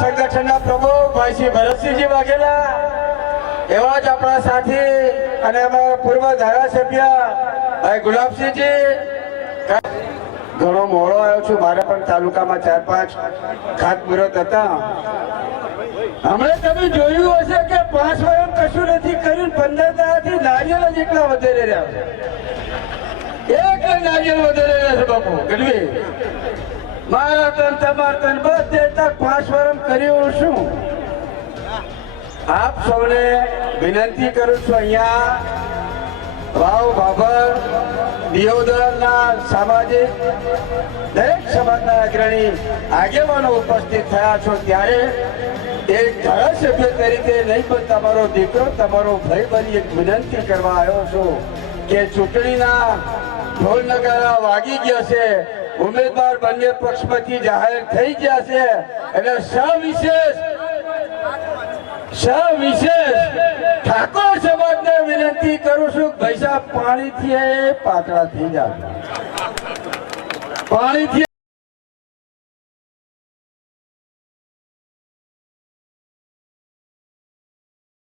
સંગઠનના પ્રમુખ ભાઈ શ્રી ભરતસિંહજી વાઘેલા, એવા જ આપણા સાથી અને અમારા પૂર્વ ધારાસભ્ય ભાઈ ગુલાબસિંહજી. ઘણો મોડો આવ્યો છું, મારે પણ તાલુકામાં 4-5 ખાતમુહૂર્ત હતા. હમણાં તમે જોયું હશે કે 5 વર્ષ કશું નથી કર્યું, 15 દાડાથી નારિયેળ જ એકલા વધારે રહ્યા છે. એક નારિયેળ વધારે રહ્યા છે બાપુ ગઢવી. મારા તન તમારા તન બધે 5 વર્ષ કર્યું શું? આપ સૌને વિનંતી કરું છું, અહીંયા વાવ ભાભર દિયોદરના સામાજિક દરેક સમાજના અગ્રણી આગેવાનો ઉપસ્થિત થયા છો, ત્યારે એક ધારાસભ્ય તરીકે નહીં પણ તમારો દીકરો, તમારો ભાઈ બની એક વિનંતી કરવા આવ્યો છું કે ચૂંટણીના ઢોલ નગારા વાગી ગયા છે, ઉમેદવાર બંને પક્ષમાંથી જાહેર થઈ ગયા છે, એટલે સવિશેષ ઠાકોર સમાજને વિનંતી કરું છું, પૈસા પાણીથી પાતળા થઈ જાય, પાણીથી